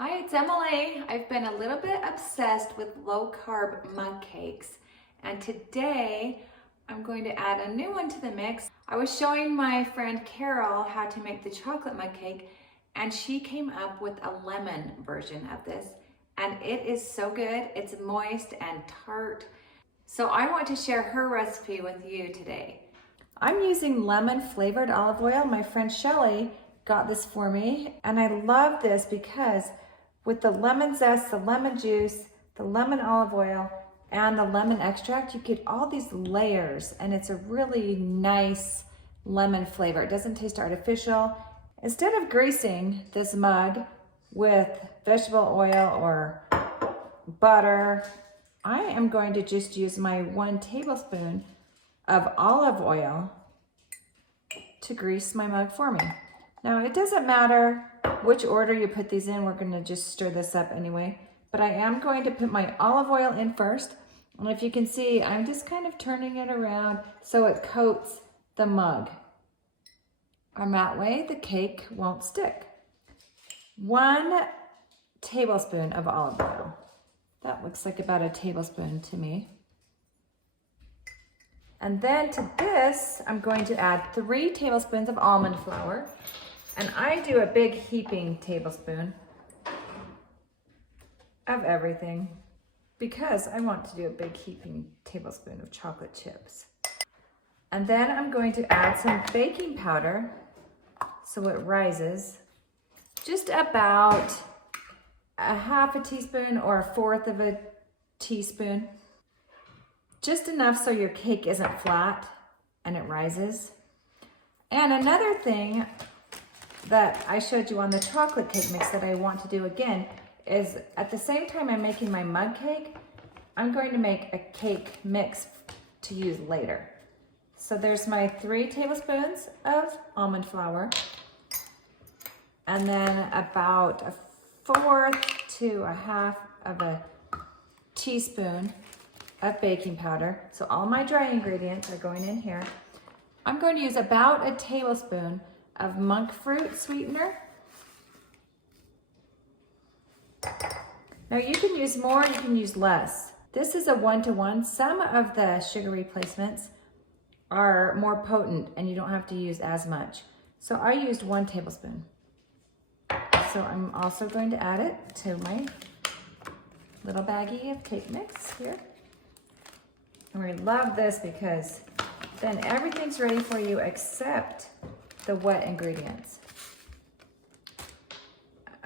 Hi, it's Emily. I've been a little bit obsessed with low-carb mug cakes, and today I'm going to add a new one to the mix. I was showing my friend Carol how to make the chocolate mug cake, and she came up with a lemon version of this, and it is so good. It's moist and tart. So I want to share her recipe with you today. I'm using lemon flavored olive oil. My friend Shelly got this for me, and I love this because with the lemon zest, the lemon juice, the lemon olive oil, and the lemon extract, you get all these layers, and it's a really nice lemon flavor. It doesn't taste artificial. Instead of greasing this mug with vegetable oil or butter, I am going to just use my 1 tablespoon of olive oil to grease my mug for me. Now, it doesn't matter which order you put these in. We're going to just stir this up anyway. But I am going to put my olive oil in first. And if you can see, I'm just kind of turning it around so it coats the mug. And that way the cake won't stick. 1 tablespoon of olive oil. That looks like about a tablespoon to me. And then to this, I'm going to add 3 tablespoons of almond flour. And I do a big heaping tablespoon of everything because I want to do a big heaping tablespoon of chocolate chips. And then I'm going to add some baking powder so it rises. Just about a 1/2 teaspoon or 1/4 of a teaspoon. Just enough so your cake isn't flat and it rises. And another thing that I showed you on the chocolate cake mix that I want to do again is at the same time I'm making my mug cake, I'm going to make a cake mix to use later. So there's my 3 tablespoons of almond flour, and then about a 1/4 to a 1/2 of a teaspoon of baking powder. So all my dry ingredients are going in here. I'm going to use about a tablespoon of monk fruit sweetener. Now you can use more, you can use less. This is a 1-to-1. Some of the sugar replacements are more potent and you don't have to use as much. So I used 1 tablespoon. So I'm also going to add it to my little baggie of cake mix here. And we love this because then everything's ready for you except the wet ingredients.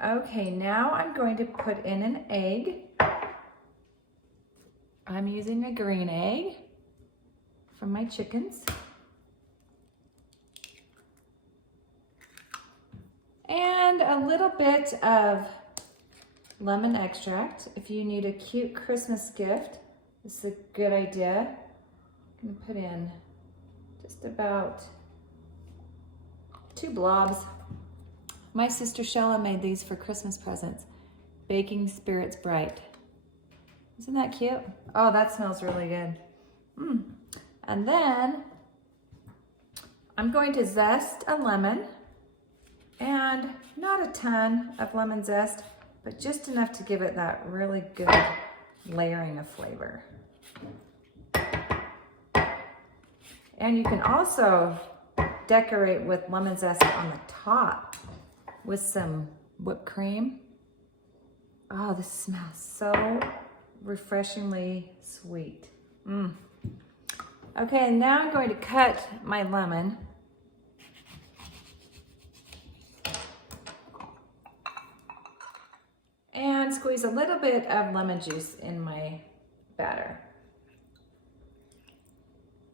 Okay, now I'm going to put in an egg. I'm using a green egg from my chickens. And a little bit of lemon extract. If you need a cute Christmas gift, this is a good idea. I'm gonna put in just about 2 blobs. My sister Shella made these for Christmas presents. Baking Spirits Bright. Isn't that cute? Oh, that smells really good. And then I'm going to zest a lemon, and not a ton of lemon zest, but just enough to give it that really good layering of flavor. And you can also decorate with lemon zest on the top with some whipped cream. Oh, this smells so refreshingly sweet. Okay, now I'm going to cut my lemon. And squeeze a little bit of lemon juice in my batter.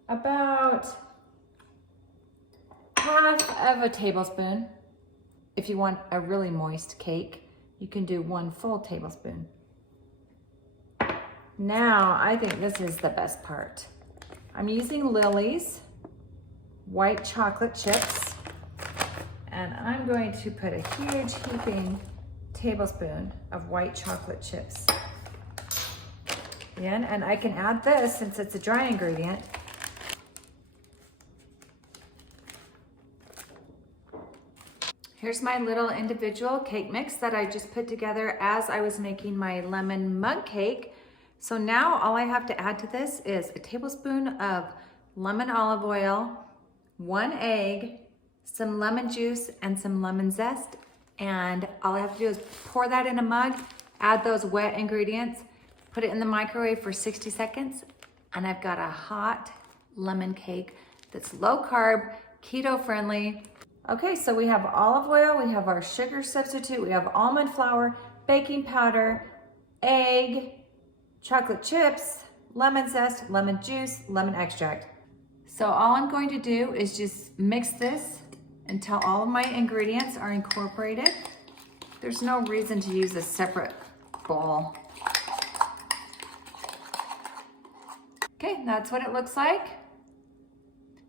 About 1/2 of a tablespoon. If you want a really moist cake, you can do 1 full tablespoon. Now, I think this is the best part. I'm using Lily's white chocolate chips, and I'm going to put a huge heaping tablespoon of white chocolate chips in, and I can add this since it's a dry ingredient. Here's my little individual cake mix that I just put together as I was making my lemon mug cake. So now all I have to add to this is a tablespoon of lemon olive oil, 1 egg, some lemon juice, and some lemon zest. And all I have to do is pour that in a mug, add those wet ingredients, put it in the microwave for 60 seconds, and I've got a hot lemon cake that's low carb, keto friendly. Okay, so we have olive oil, we have our sugar substitute, we have almond flour, baking powder, egg, chocolate chips, lemon zest, lemon juice, lemon extract. So all I'm going to do is just mix this until all of my ingredients are incorporated. There's no reason to use a separate bowl. Okay, that's what it looks like.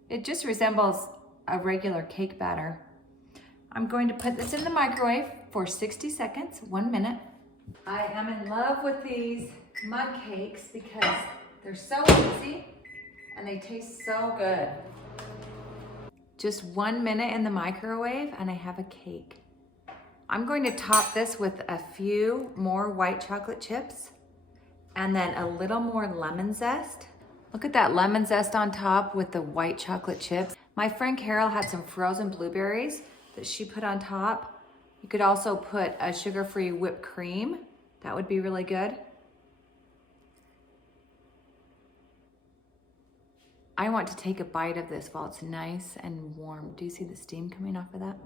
It just resembles a regular cake batter. I'm going to put this in the microwave for 60 seconds, 1 minute. I am in love with these mug cakes because they're so easy and they taste so good. Just 1 minute in the microwave and I have a cake. I'm going to top this with a few more white chocolate chips and then a little more lemon zest. Look at that lemon zest on top with the white chocolate chips. My friend Carol had some frozen blueberries that she put on top. You could also put a sugar-free whipped cream. That would be really good. I want to take a bite of this while it's nice and warm. Do you see the steam coming off of that?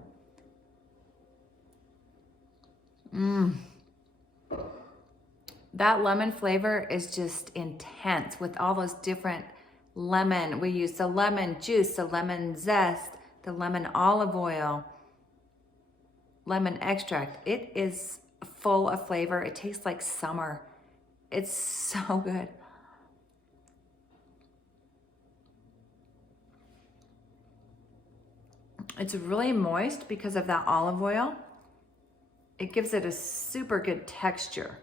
That lemon flavor is just intense with all those different lemon. We use the lemon juice, the lemon zest, the lemon olive oil, lemon extract. It is full of flavor. It tastes like summer. It's so good. It's really moist because of that olive oil. It gives it a super good texture.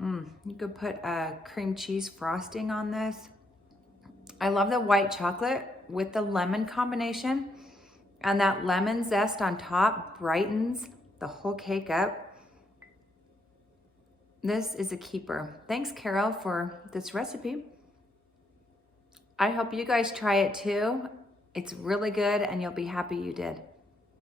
You could put a cream cheese frosting on this. I love the white chocolate with the lemon combination, and that lemon zest on top brightens the whole cake up. This is a keeper. Thanks, Carol, for this recipe. I hope you guys try it too. It's really good and you'll be happy you did.